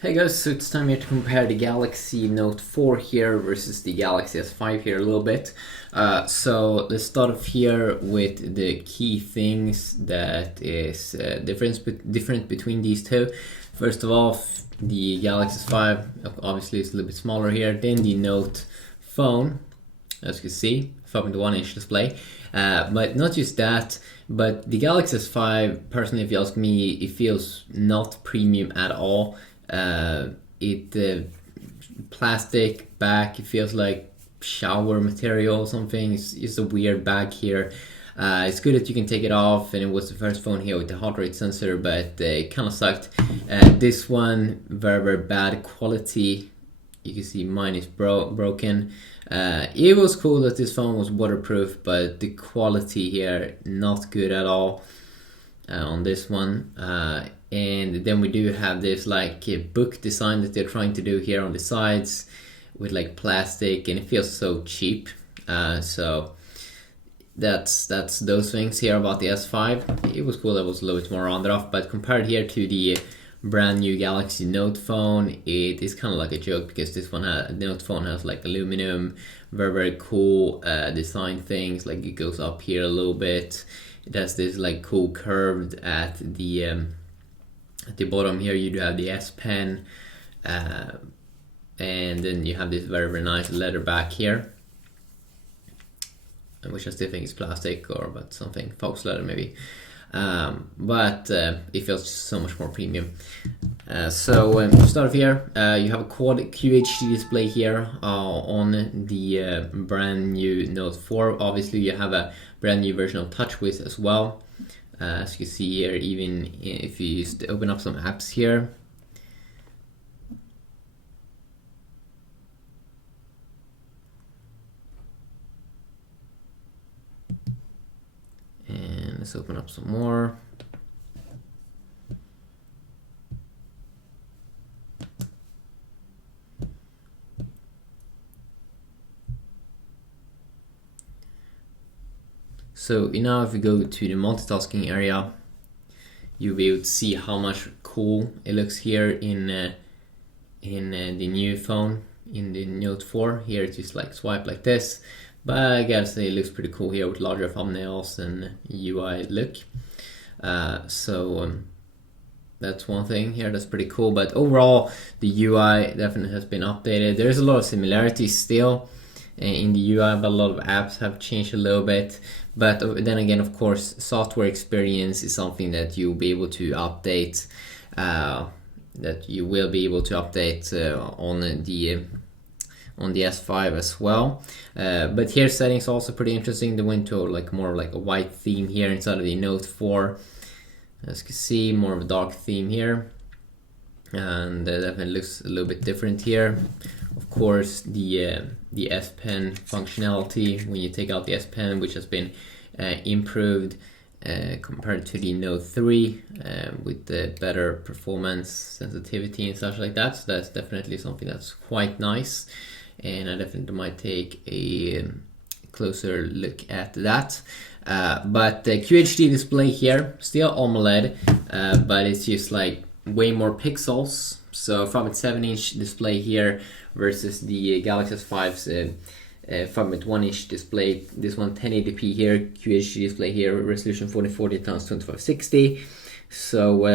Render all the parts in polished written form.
Hey guys, so it's time here to compare the Galaxy Note 4 here versus the Galaxy S5 here a little bit. So let's start off here with the key things that is different between these two. First of all, the Galaxy S5 obviously is a little bit smaller here than the Note phone, as you can see, 5.1-inch display. But not just that, but the Galaxy S5, personally, if you ask me, it feels not premium at all. Plastic back, it feels like shower material or something. It's just a weird bag here. It's good that you can take it off, and it was the first phone here with the heart rate sensor, but it kind of sucked. This one, very bad quality. You can see mine is broken. It was cool that this phone was waterproof, but the quality here not good at all on this one. And then we do have this like book design that they're trying to do here on the sides with like plastic, and it feels so cheap. So that's those things here about the S5. It was cool that it was a little bit more rounded off, but compared here to the brand new Galaxy Note phone, it is kind of like a joke, because this one the Note phone has like aluminum, very cool design things. Like it goes up here a little bit. It has this like cool curved at the bottom here. You do have the S Pen, and then you have this very nice leather back here, which I still think is plastic, or but something fox leather maybe. But it feels so much more premium. So to start off here, you have a quad QHD display here on the brand new Note 4. Obviously you have a brand new version of TouchWiz as well. As you see here, even if you just open up some apps here, and let's open up some more. So now if we go to the multitasking area, you'll be able to see how much cool it looks here in the new phone, in the Note 4. Here it's just like swipe like this, but I gotta say it looks pretty cool here with larger thumbnails and UI look. That's one thing here that's pretty cool, but overall the UI definitely has been updated. There's a lot of similarities still in the UI, but a lot of apps have changed a little bit. But then again, of course, software experience is something that you'll be able to update. That you will be able to update on the S5 as well. But here settings are also pretty interesting. They went to like more like a white theme here inside of the Note 4. As you can see, more of a dark theme here, and definitely looks a little bit different here. Of course, the S Pen functionality, when you take out the S Pen, which has been improved compared to the Note 3 with the better performance, sensitivity and such like that. So that's definitely something that's quite nice, and I definitely might take a closer look at that. But the QHD display here, still AMOLED, but it's just like way more pixels. So 5.7-inch display here versus the Galaxy S5's 5.1-inch display. This one 1080p here, QHD display here, resolution 4040 x 2560. So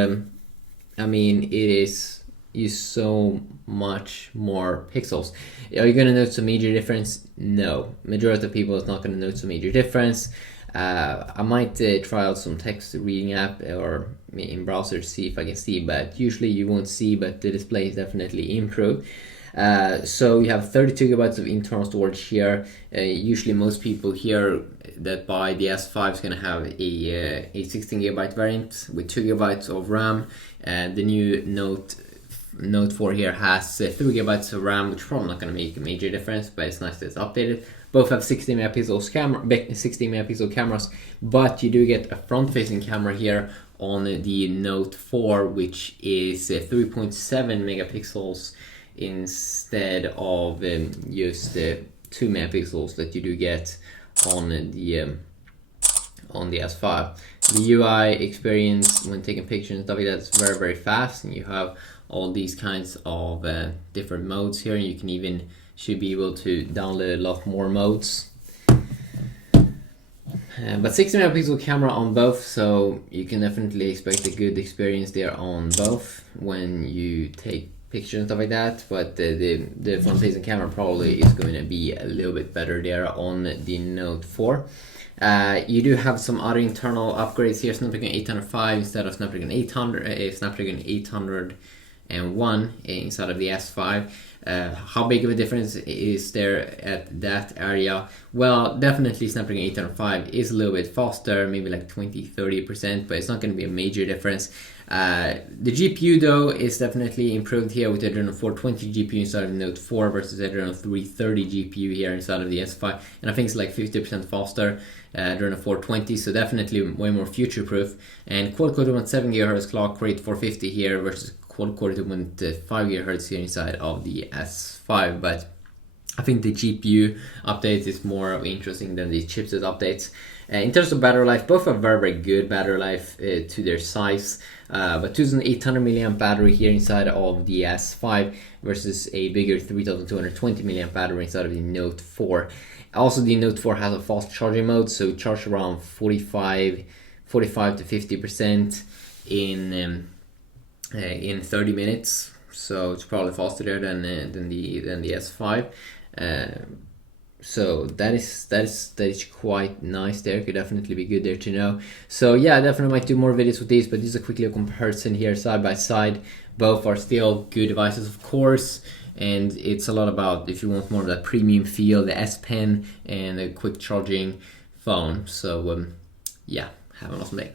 I mean, it is so much more pixels. Are you gonna notice a major difference? No, majority of people is not gonna notice a major difference. I might try out some text reading app or in browser to see if I can see, but usually you won't see, but the display is definitely improved. So you have 32 gigabytes of internal storage here. Usually most people here that buy the S5 is going to have a 16 gigabyte variant with 2 gigabytes of RAM. The new Note 4 here has 3 gigabytes of RAM, which is probably not going to make a major difference, but it's nice that it's updated. Both have 60 megapixel cameras, but you do get a front-facing camera here on the Note 4, which is 3.7 megapixels instead of just 2 megapixels that you do get on the S5. The UI experience when taking pictures and stuff like that is very fast, and you have all these kinds of different modes here. You can even should be able to download a lot more modes. But 60 megapixel camera on both, so you can definitely expect a good experience there on both when you take pictures and stuff like that. But the front-facing camera probably is going to be a little bit better there on the Note 4. You do have some other internal upgrades here. Snapdragon 805 instead of Snapdragon 800, Snapdragon 801 inside of the S5. How big of a difference is there at that area? Well, definitely Snapdragon 805 is a little bit faster, maybe like 20-30%, but it's not going to be a major difference. The GPU though is definitely improved here with the Adreno 420 GPU inside of the Note 4 versus Adreno 330 GPU here inside of the S5, and I think it's like 50% faster Adreno 420, so definitely way more future-proof. And quad-core 2.7 GHz clock rate 450 here versus quad-core 2.5 GHz here inside of the S5, but I think the GPU update is more interesting than the chipset updates. In terms of battery life, both are very, very good battery life to their size. But 2800 milliamp battery here inside of the S5 versus a bigger 3220 milliamp battery inside of the Note 4. Also, the Note 4 has a fast charging mode, so it charges around 45 to 50% in 30 minutes. So it's probably faster there than the S5. So that is quite nice there. Could definitely be good there to know. So yeah, I definitely might do more videos with these, but this is a quick little comparison here side by side. Both are still good devices, of course, and it's a lot about if you want more of that premium feel, the S Pen and a quick charging phone. So yeah, have an awesome day.